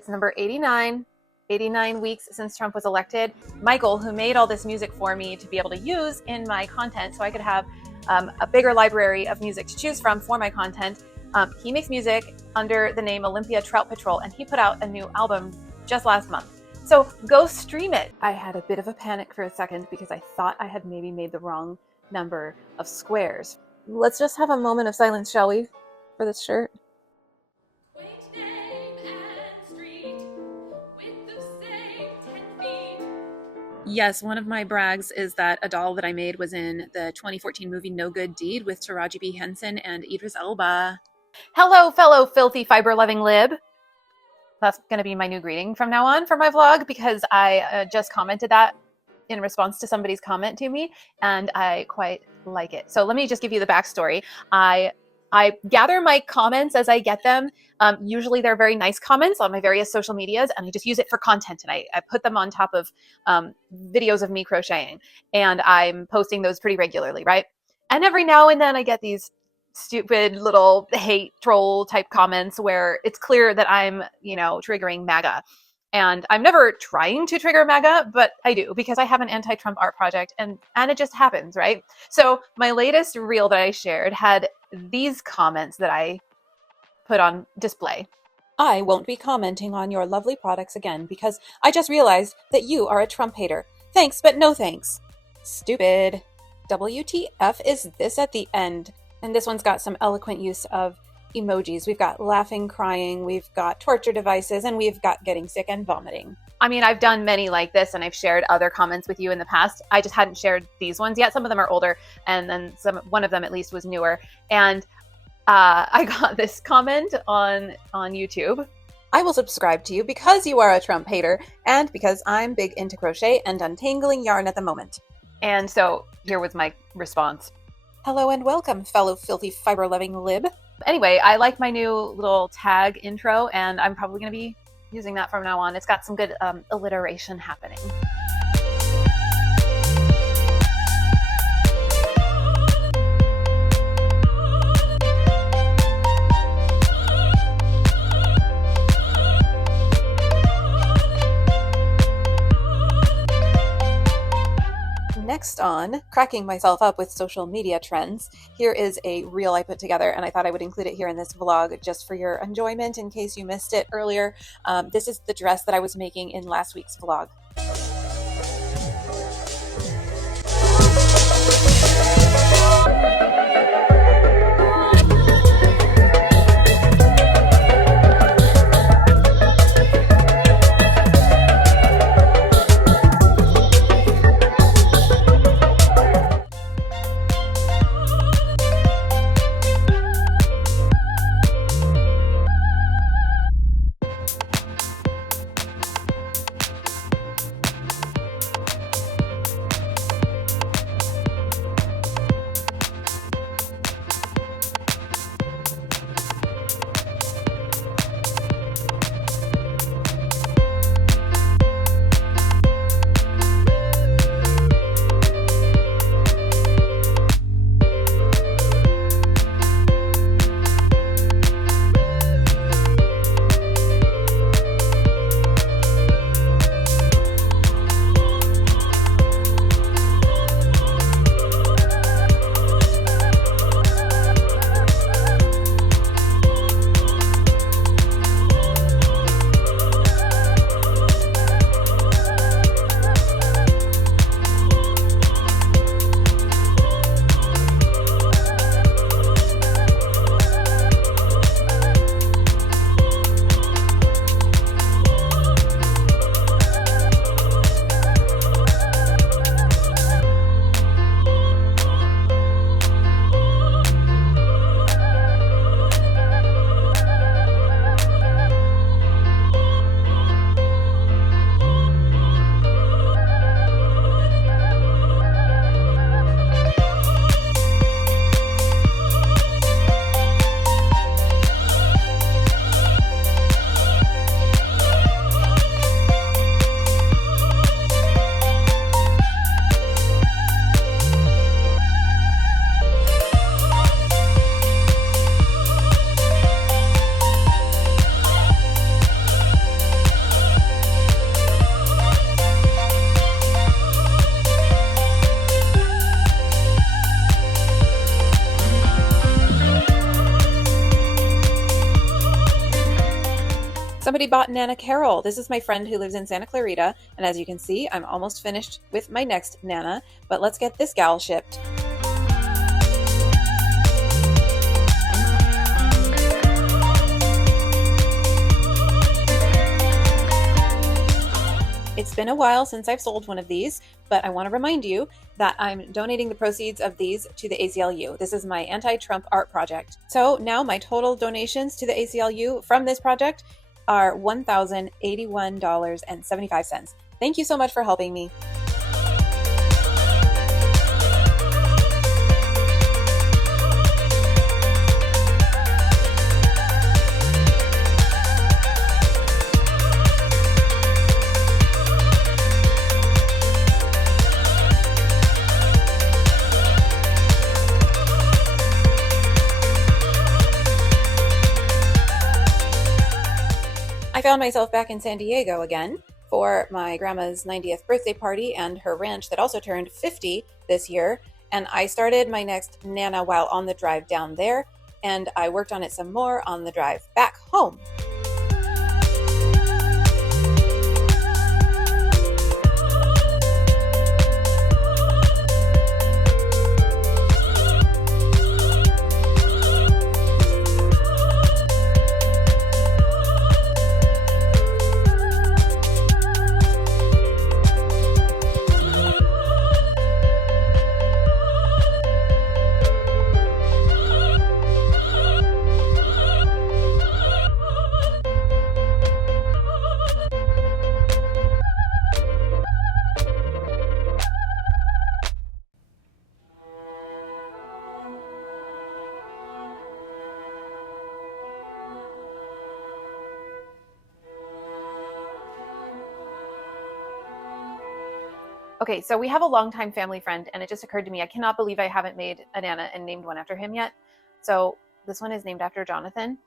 It's number 89. 89 weeks since Trump was elected. Michael, who made all this music for me to be able to use in my content so I could have a bigger library of music to choose from for my content, he makes music under the name Olympia Trout Patrol, and he put out a new album just last month. So go stream it. I had a bit of a panic for a second because I thought I had maybe made the wrong number of squares. Let's just have a moment of silence, shall we, for this shirt? Yes, one of my brags is that a doll that I made was in the 2014 movie No Good Deed with Taraji B. Henson and Idris Elba. Hello, fellow filthy fiber-loving lib. That's going to be my new greeting from now on for my vlog, because I just commented that in response to somebody's comment to me, and I quite like it. So let me just give you the backstory. I gather my comments as I get them. Usually they're very nice comments on my various social medias, and I just use it for content, and I put them on top of videos of me crocheting, and I'm posting those pretty regularly, right? And every now and then I get these stupid little hate troll type comments where it's clear that I'm, triggering MAGA. And I'm never trying to trigger MAGA, but I do, because I have an anti-Trump art project, and it just happens, right? So my latest reel that I shared had these comments that I put on display. I won't be commenting on your lovely products again because I just realized that you are a Trump hater. Thanks, but no thanks. Stupid. WTF is this at the end? And this one's got some eloquent use of emojis. We've got laughing, crying, we've got torture devices, and we've got getting sick and vomiting. I mean, I've done many like this, and I've shared other comments with you in the past. I just hadn't shared these ones yet. Some of them are older, and then one of them at least was newer. And I got this comment on YouTube. I will subscribe to you because you are a Trump hater, and because I'm big into crochet and untangling yarn at the moment. And so here was my response. Hello and welcome, fellow filthy fiber-loving lib. Anyway, I like my new little tag intro, and I'm probably going to be using that from now on. It's got some good alliteration happening. Next on cracking myself up with social media trends, here is a reel I put together, and I thought I would include it here in this vlog just for your enjoyment in case you missed it earlier. This is the dress that I was making in last week's vlog. somebody bought Nana Carol. This is my friend who lives in Santa Clarita, and as you can see, I'm almost finished with my next Nana, but let's get this gal shipped. It's been a while since I've sold one of these, but I want to remind you that I'm donating the proceeds of these to the ACLU. This is my anti-Trump art project. So now my total donations to the ACLU from this project are $1,081.75. Thank you so much for helping me. I found myself back in San Diego again for my grandma's 90th birthday party and her ranch that also turned 50 this year. And I started my next Nana while on the drive down there, and I worked on it some more on the drive back home. Okay, so we have a longtime family friend, and it just occurred to me, I cannot believe I haven't made a Nana and named one after him yet. So this one is named after Jonathan,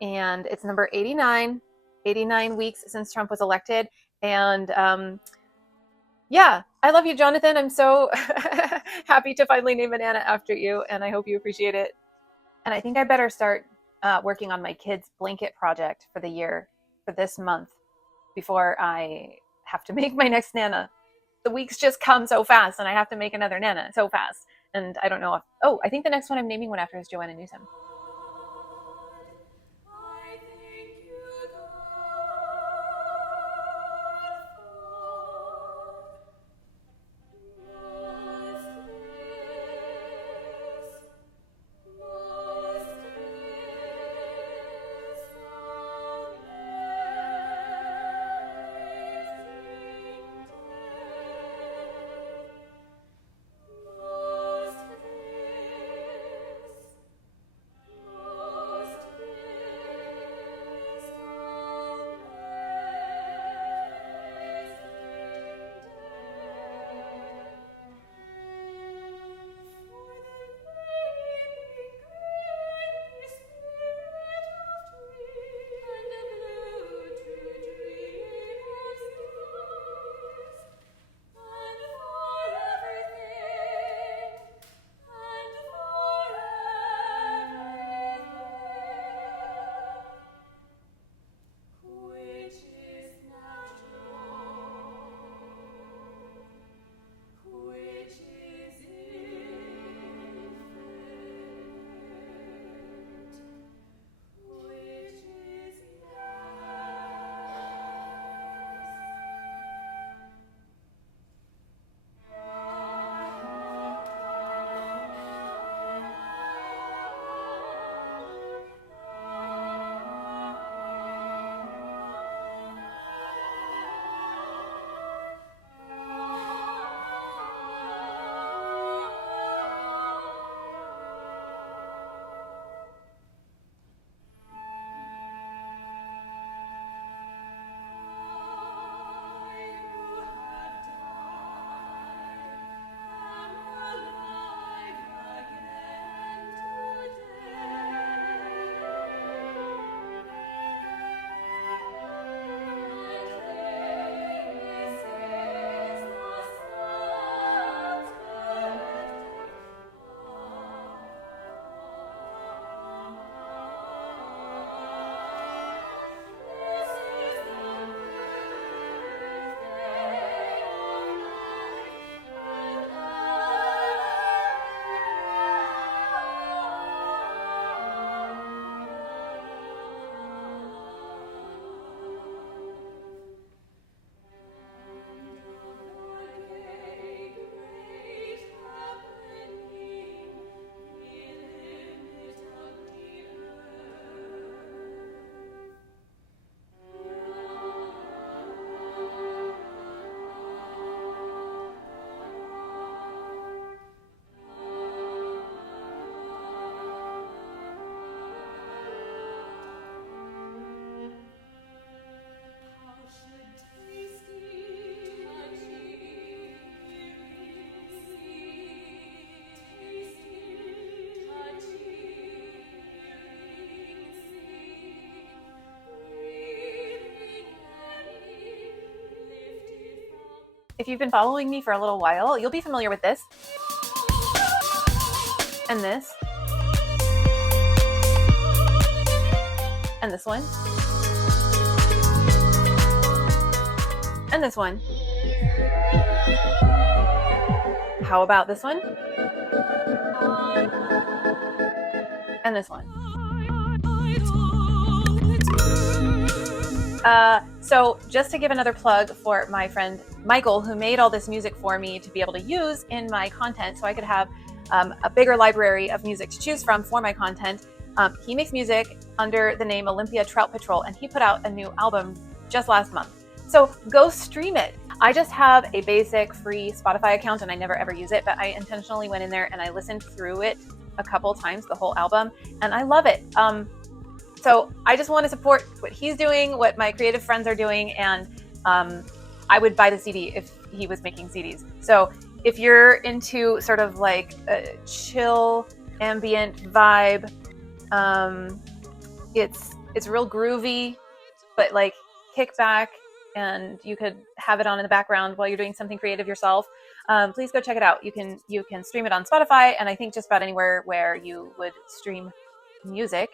and it's number 89, 89 weeks since Trump was elected. And yeah, I love you, Jonathan. I'm so happy to finally name a Nana after you, and I hope you appreciate it. And I think I better start working on my kids' blanket project for the year, for this month, before I have to make my next Nana. The weeks just come so fast, and I have to make another Nana so fast. And I don't know if, oh, I think the next one I'm naming one after is Joanna Newsom. If you've been following me for a little while, you'll be familiar with this. And this. And this one. And this one. How about this one? And this one. So just to give another plug for my friend Michael, who made all this music for me to be able to use in my content so I could have a bigger library of music to choose from for my content. He makes music under the name Olympia Trout Patrol, and he put out a new album just last month. So go stream it. I just have a basic free Spotify account and I never ever use it, but I intentionally went in there and I listened through it a couple times, the whole album, and I love it. So I just want to support what he's doing, what my creative friends are doing, and I would buy the CD if he was making CDs. So if you're into sort of like a chill, ambient vibe, it's real groovy, but like kick back, and you could have it on in the background while you're doing something creative yourself. Please go check it out. You can stream it on Spotify, and I think just about anywhere where you would stream music.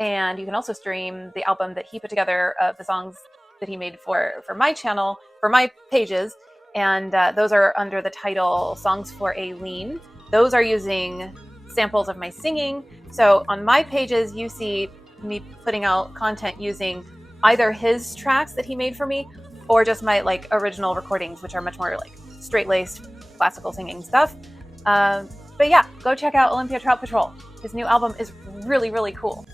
And you can also stream the album that he put together of the songs that he made for my channel, for my pages. And those are under the title Songs for Aileen. Those are using samples of my singing. So on my pages, you see me putting out content using either his tracks that he made for me or just my like original recordings, which are much more like straight-laced classical singing stuff. But yeah, go check out Olympia Trout Patrol. His new album is really, really cool.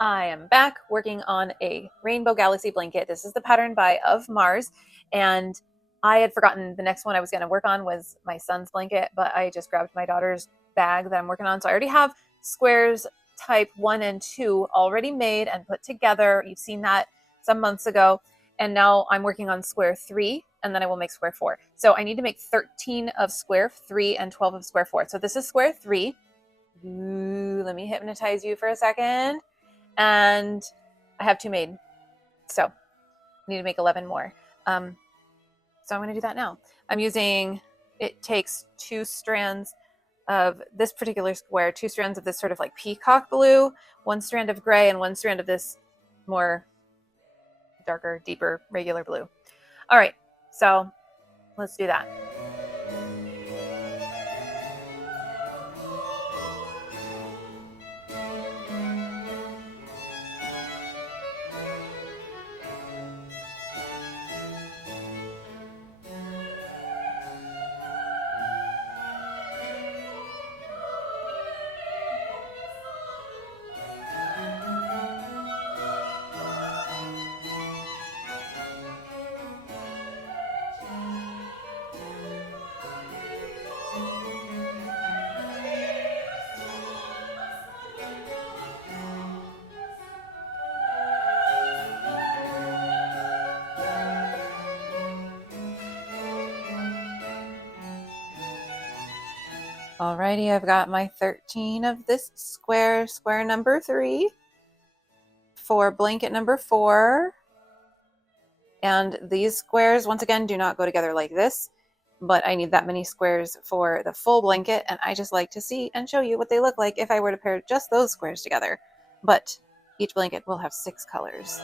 I am back working on a rainbow galaxy blanket. This is the pattern by Of Mars, and I had forgotten the next one I was going to work on was my son's blanket, but I just grabbed my daughter's bag that I'm working on. So I already have squares type 1 and 2 already made and put together. You've seen that some months ago. And now I'm working on square 3, and then I will make square 4. So I need to make 13 of square 3 and 12 of square 4. So this is square 3. Ooh, let me hypnotize you for a second. And I have 2 made. So I need to make 11 more. So I'm going to do that now. I'm using, it takes 2 strands of this particular square, 2 strands of this sort of like peacock blue, 1 strand of gray, and 1 strand of this more darker, deeper, regular blue. All right, so let's do that. Alrighty, I've got my 13 of this square number 3 for blanket number 4. And these squares, once again, do not go together like this, but I need that many squares for the full blanket, and I just like to see and show you what they look like if I were to pair just those squares together. But each blanket will have 6 colors.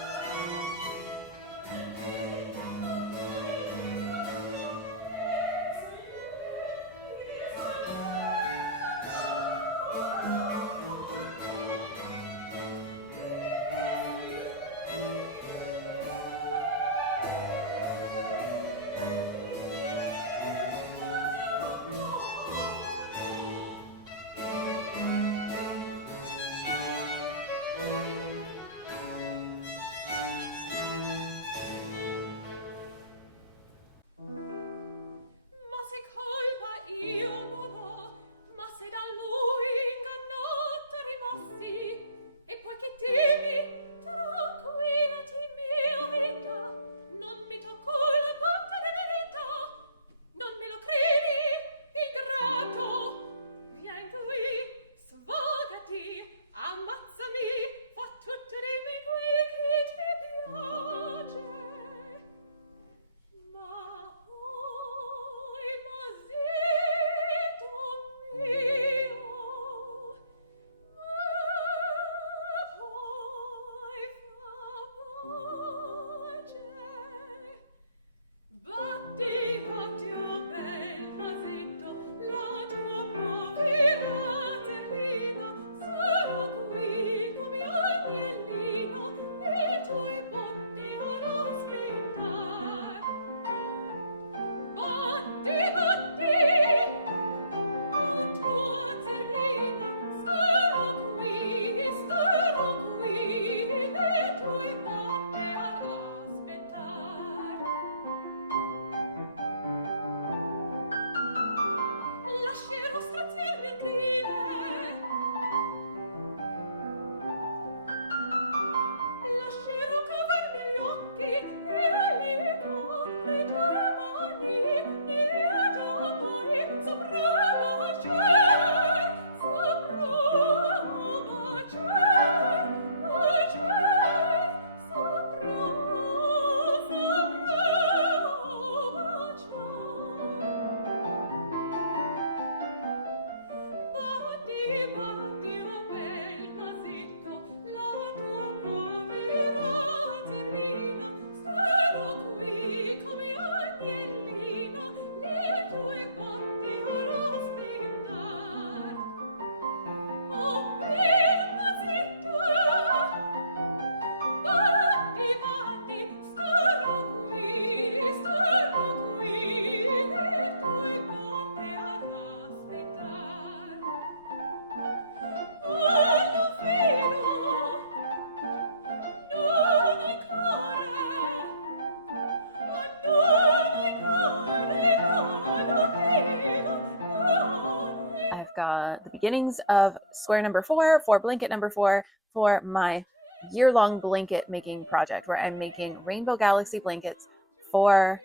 I've got the beginnings of square number 4 for blanket number 4 for my year-long blanket making project, where I'm making rainbow galaxy blankets for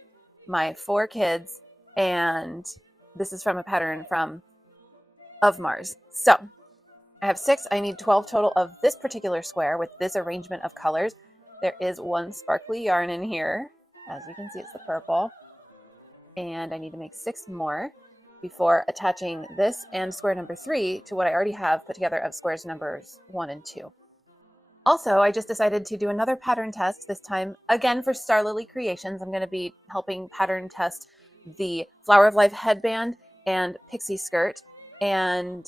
my 4 kids. And this is from a pattern of Mars. So I have 6. I need 12 total of this particular square with this arrangement of colors. There is 1 sparkly yarn in here. As you can see, it's the purple. And I need to make 6 more before attaching this and square number 3 to what I already have put together of squares numbers 1 and 2. Also, I just decided to do another pattern test, this time again for Star Lily Creations. I'm going to be helping pattern test the Flower of Life headband and pixie skirt, and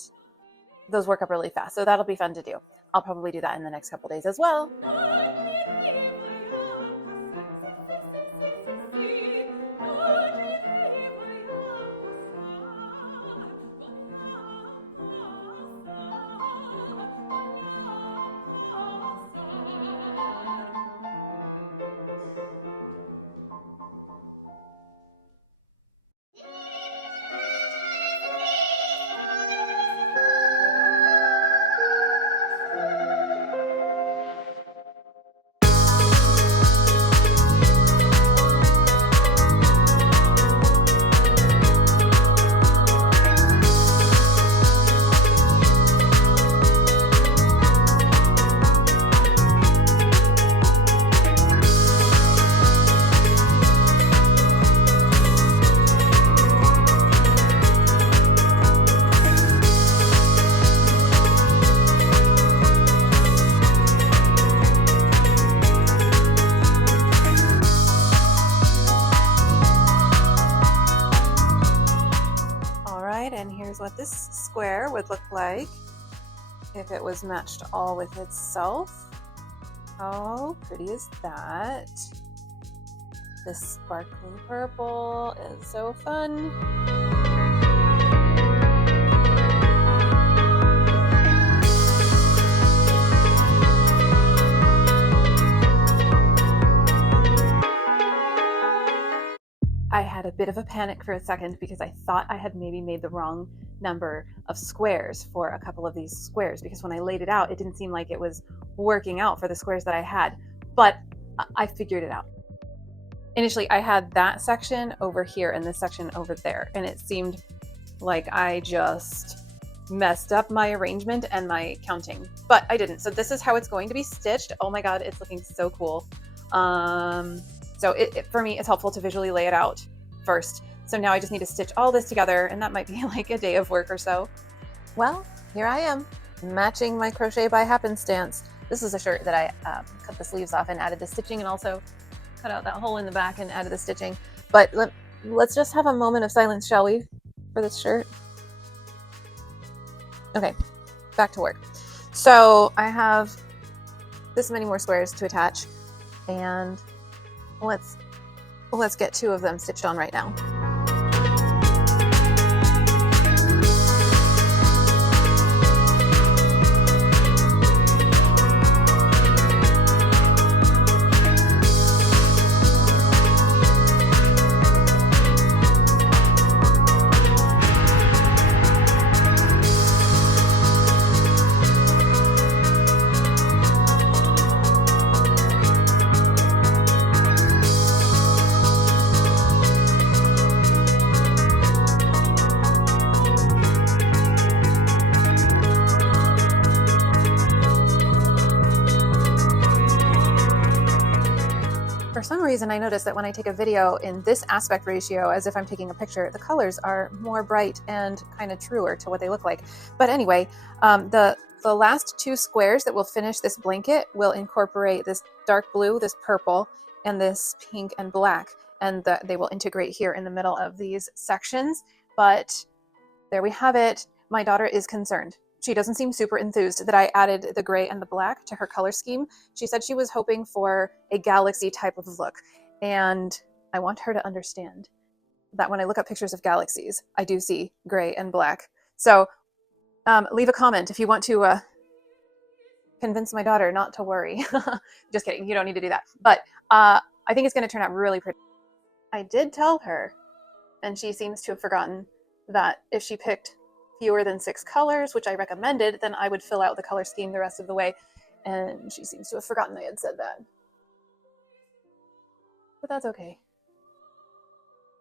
those work up really fast, so that'll be fun to do. I'll probably do that in the next couple days as well. And here's what this square would look like if it was matched all with itself. How pretty is that? This sparkling purple is so fun. I had a bit of a panic for a second because I thought I had maybe made the wrong number of squares for a couple of these squares, because when I laid it out, it didn't seem like it was working out for the squares that I had, but I figured it out. Initially, I had that section over here and this section over there, and it seemed like I just messed up my arrangement and my counting, but I didn't. So this is how it's going to be stitched. Oh my God, it's looking so cool. So for me, it's helpful to visually lay it out first. So now I just need to stitch all this together, and that might be like a day of work or so. Well, here I am, matching my crochet by happenstance. This is a shirt that I cut the sleeves off and added the stitching, and also cut out that hole in the back and added the stitching. But let's just have a moment of silence, shall we, for this shirt? Okay, back to work. So I have this many more squares to attach, and let's get 2 of them stitched on right now. For some reason, I noticed that when I take a video in this aspect ratio, as if I'm taking a picture, the colors are more bright and kind of truer to what they look like. But anyway, the last 2 squares that will finish this blanket will incorporate this dark blue, this purple, and this pink and black, and they will integrate here in the middle of these sections. But there we have it. My daughter is concerned. She doesn't seem super enthused that I added the gray and the black to her color scheme. She said she was hoping for a galaxy type of look. And I want her to understand that when I look up pictures of galaxies, I do see gray and black. So leave a comment if you want to convince my daughter not to worry. Just kidding. You don't need to do that. But I think it's going to turn out really pretty. I did tell her, and she seems to have forgotten, that if she picked fewer than 6 colors, which I recommended, then I would fill out the color scheme the rest of the way. And she seems to have forgotten I had said that. But that's okay.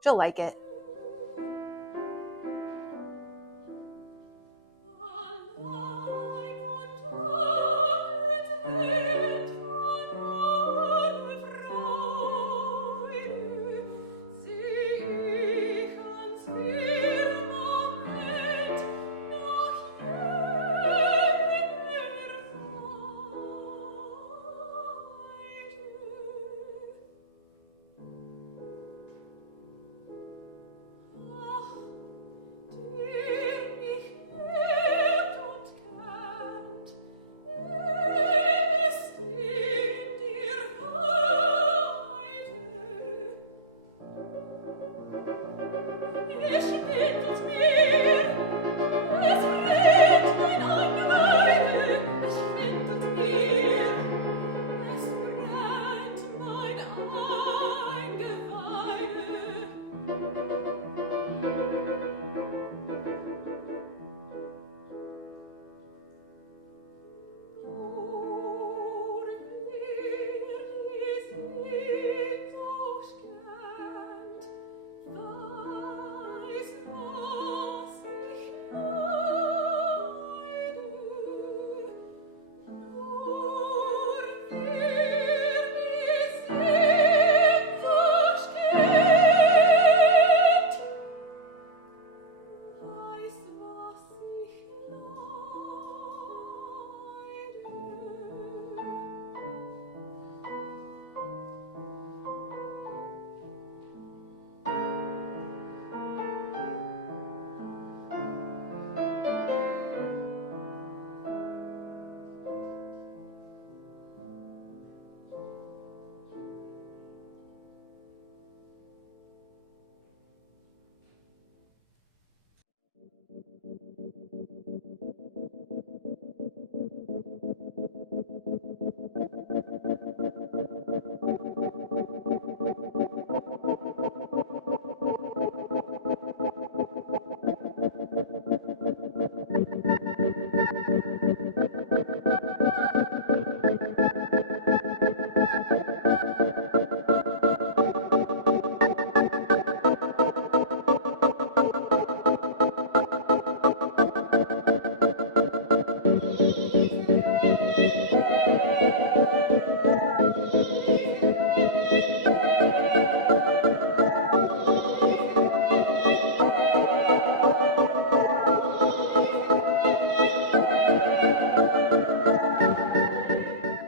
She'll like it.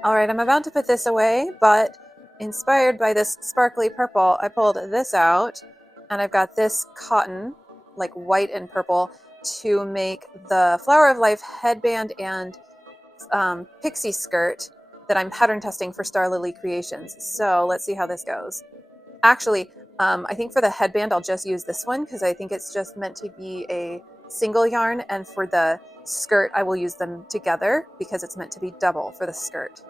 All right, I'm about to put this away, but inspired by this sparkly purple, I pulled this out, and I've got this cotton, like white and purple, to make the Flower of Life headband and pixie skirt that I'm pattern testing for Star Lily Creations. So let's see how this goes. Actually, I think for the headband, I'll just use this one because I think it's just meant to be a single yarn, and for the skirt, I will use them together because it's meant to be double for the skirt.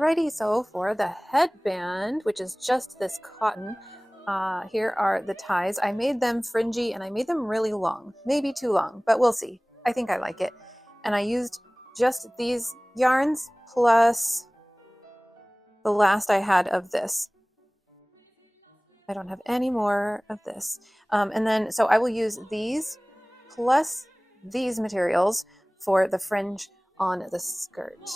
Alrighty, so for the headband, which is just this cotton, here are the ties. I made them fringy and I made them really long, maybe too long, but we'll see. I think I like it. And I used just these yarns plus the last I had of this. I don't have any more of this. And then, so I will use these plus these materials for the fringe on the skirt.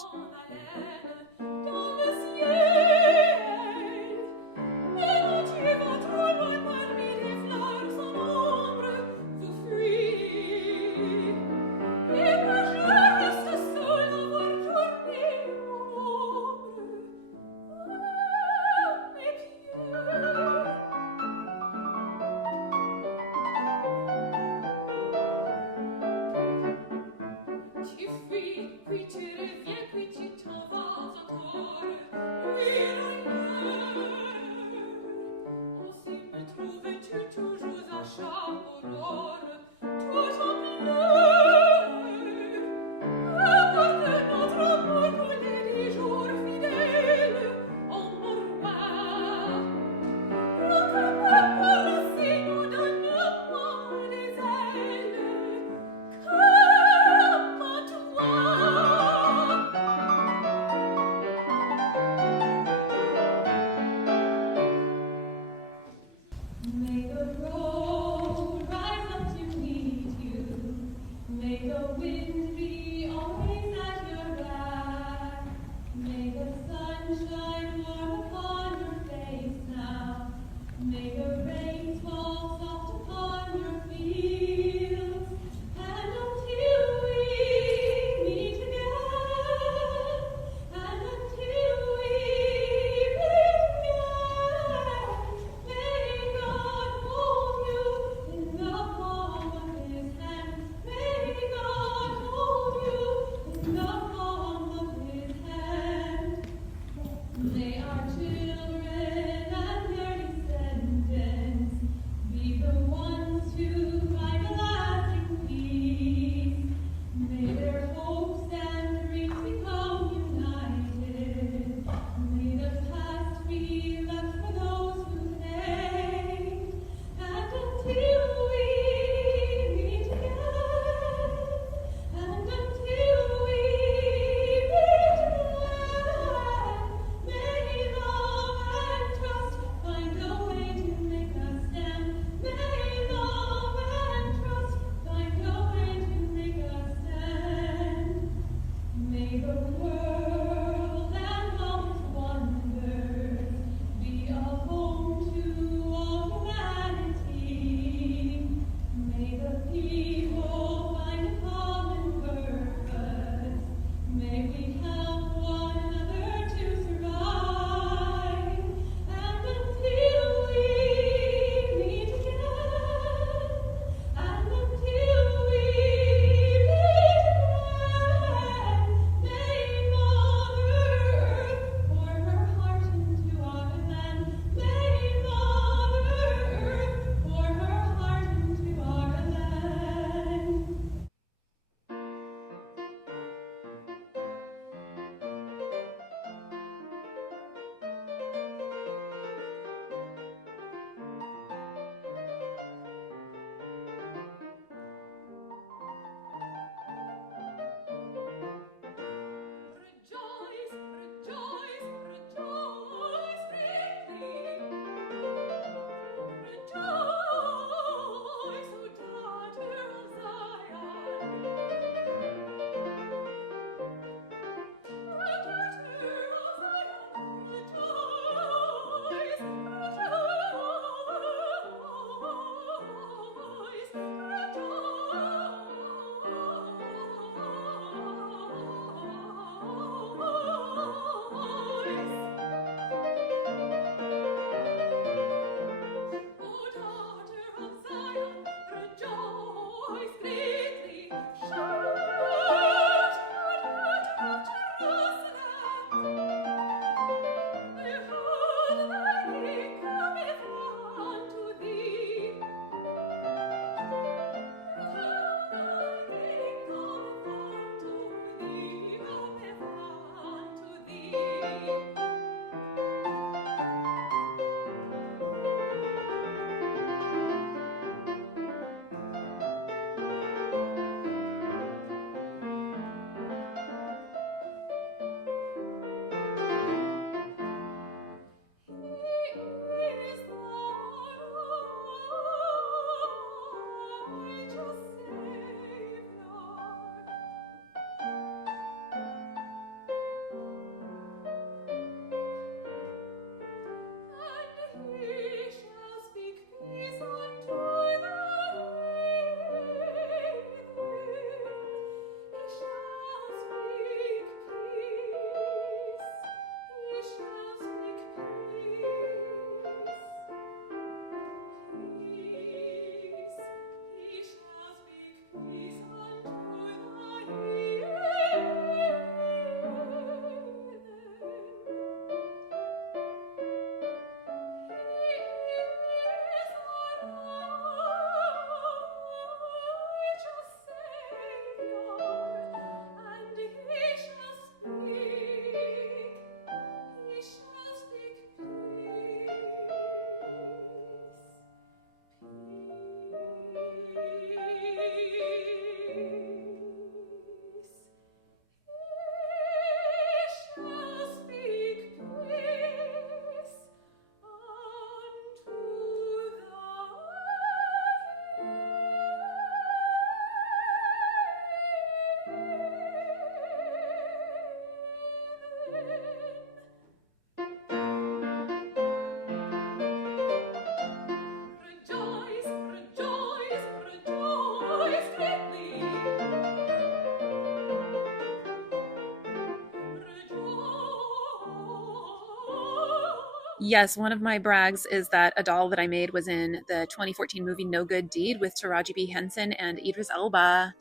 Yes, one of my brags is that a doll that I made was in the 2014 movie No Good Deed with Taraji B. Henson and Idris Elba.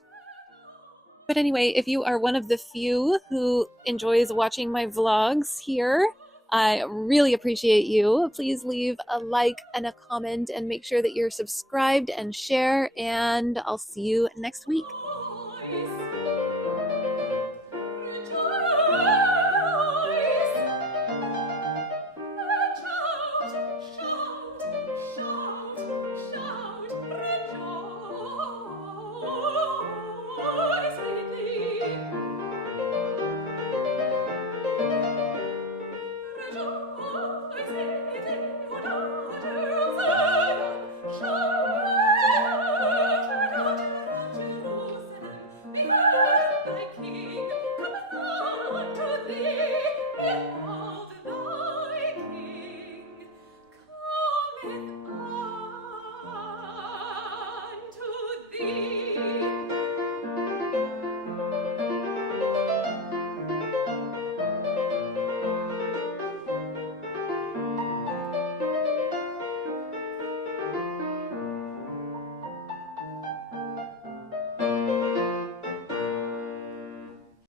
But anyway, if you are one of the few who enjoys watching my vlogs here, I really appreciate you. Please leave a like and a comment and make sure that you're subscribed and share, and I'll see you next week.